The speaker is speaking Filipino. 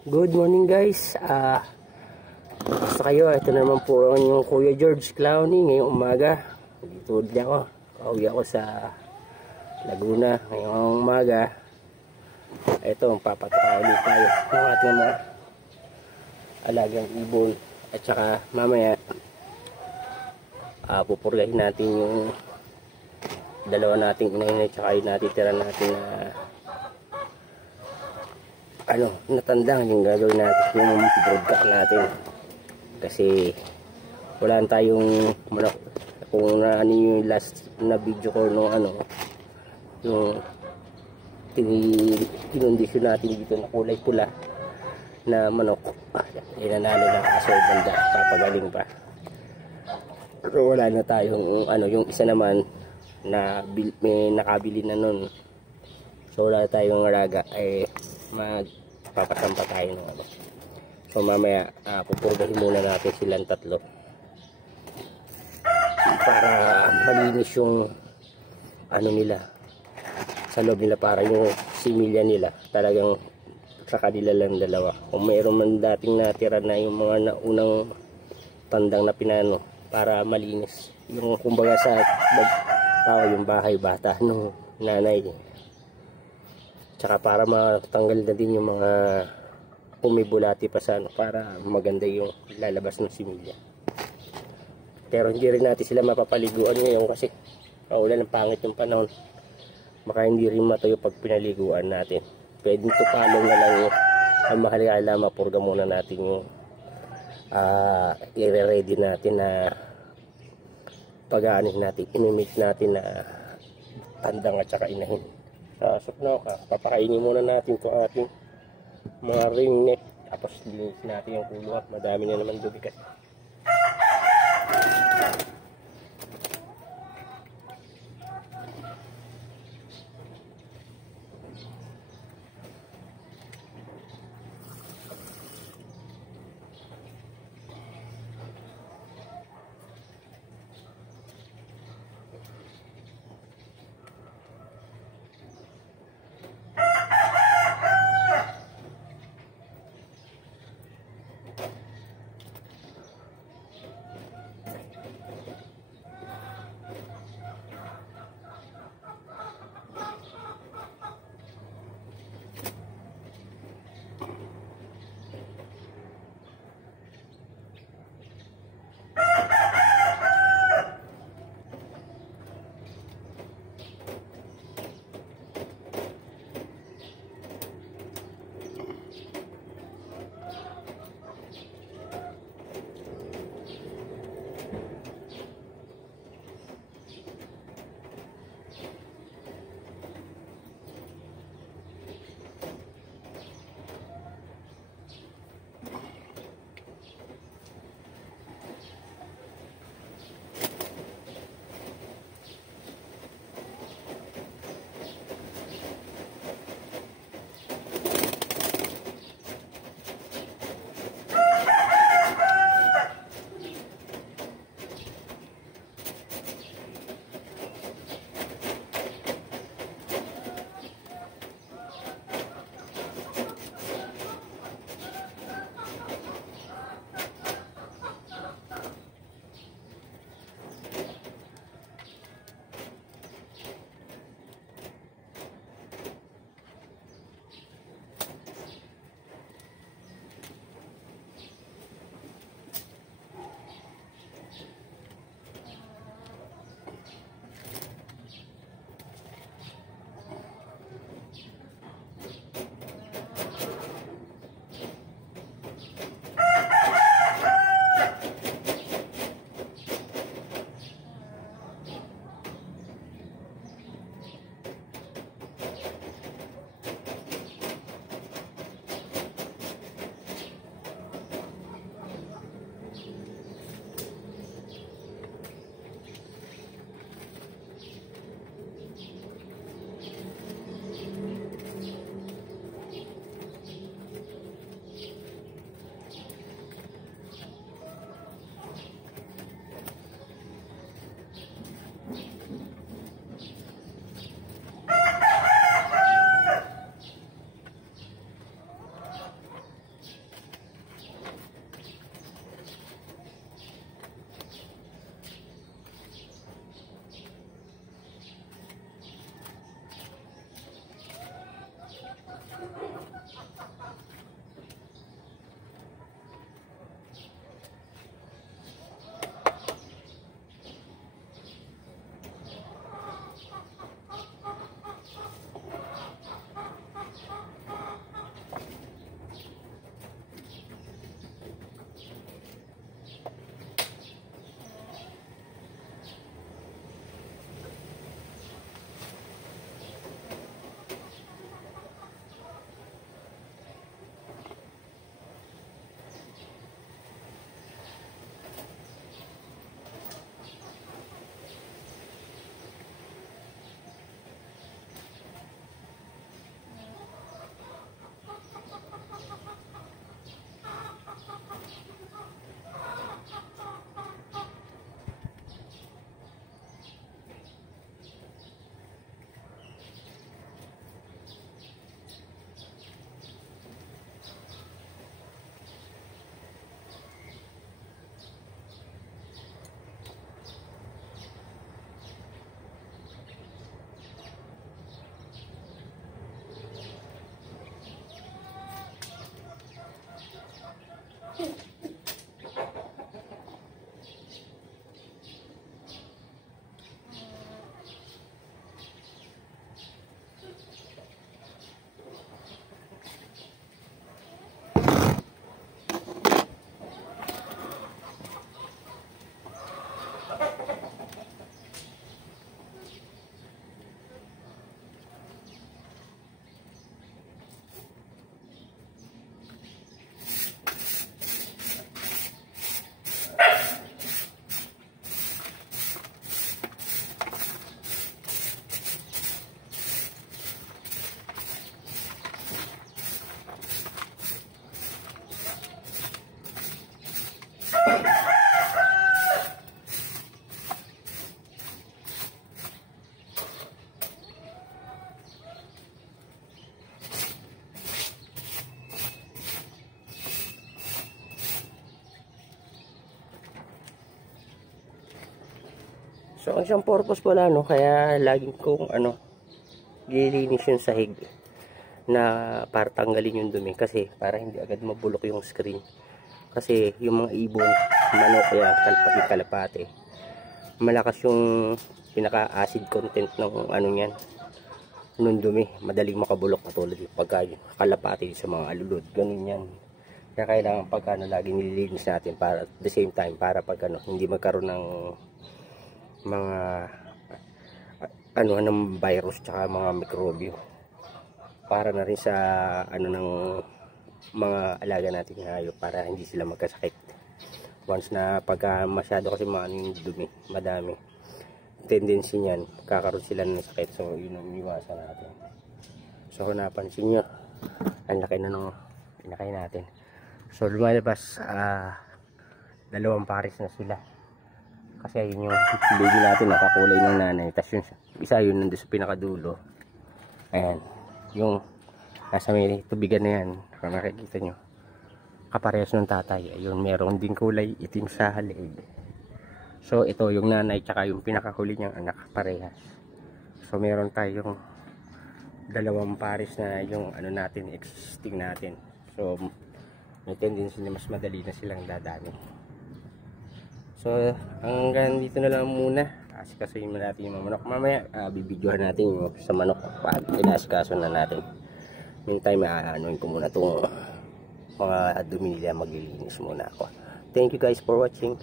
Good morning guys. Basta kayo, ito naman po ang yung Kuya George Clowney ngayong umaga. Dito ulit ako. Pauwi ako sa Laguna ngayong umaga. Ito, papataka ulit tayo ng ating mga alagang ibon. At saka mamaya pupurgahin natin yung dalawa nating inahin at saka yung natitira natin na natandang yung gagawin natin, yung broadcast natin kasi wala tayong kung ano yung last na video ko nung yung kinondisyon natin dito na kulay pula na manok. Nanalo na kaso ganda, papagaling pa, pero wala na tayong yung isa naman na may nakabili na nun, so wala tayong raga, magpapasampa tayo ng so mamaya pupurgahin muna natin silang tatlo para malinis yung nila sa loob nila, para yung similya nila talagang sa kanila lang dalawa. Kung mayroon man dating natira na yung mga naunang tandang na pinano, para malinis yung kumbaga sa tao yung bahay bata nung nanay, tsaka para matanggal na din yung mga pumibulati pa sa para maganda yung lalabas ng similya. Pero hindi rin natin sila mapapaliguan ngayon kasi paulan, ng pangit yung panahon, baka hindi rin matayo pag pinaliguan natin. Pwede ito palong na lang yung ang mahalaga, mapurga muna natin yung i-ready natin na pag-aanin natin, inimit natin na tandang at saka inahin. Papakainin muna natin ito ating mga ringneck, tapos linisin natin yung kulungan, madami na naman dubikat. So, ang siyang purpose pala, no, kaya laging kong, gilinis yung sahig na para tanggalin yung dumi. Kasi, para hindi agad mabulok yung screen. Kasi, yung mga ibon, manok, yan, kalapati, malakas yung pinaka-acid content ng yan, nung dumi. Madaling makabulok katulad yung pagka kalapati sa mga alulod. Ganun yan. Kaya kailangan pagka lagi nililinis natin para at the same time, para pag hindi magkaroon ng mga ng virus tsaka mga mikrobyo, para na rin sa ng mga alaga natin hayop, para hindi sila magkasakit. Once na pagka masyado kasi yung dumi, madami tendency niyan, kakaroon sila ng sakit. So yun ang iwasan natin. So kung napansin nyo, ang laki na ng pinakain natin. So lumalabas 2 pares na sila. Kasi yun yung baby natin, nakakulay ng nanay. Tapos yung isa yun nandun sa pinakadulo. Ayan. Yung nasa may tubigan na yan. Kung nakikita nyo. Kaparehas ng tatay. Ayun, meron din kulay itim sa halid. So ito yung nanay tsaka yung pinakahuli niyang anak. Parehas. So meron tayong 2 pares na yung natin, existing natin. So may tendency na mas madali na silang dadami. So, hanggang dito na lang muna. Asikasuhin mo natin yung mga manok. Mamaya, bibidyohan natin yung sa manok pag inasikaso na natin. Meantime, ko muna itong mga dumi nila. Maglilinis muna ako. Thank you guys for watching.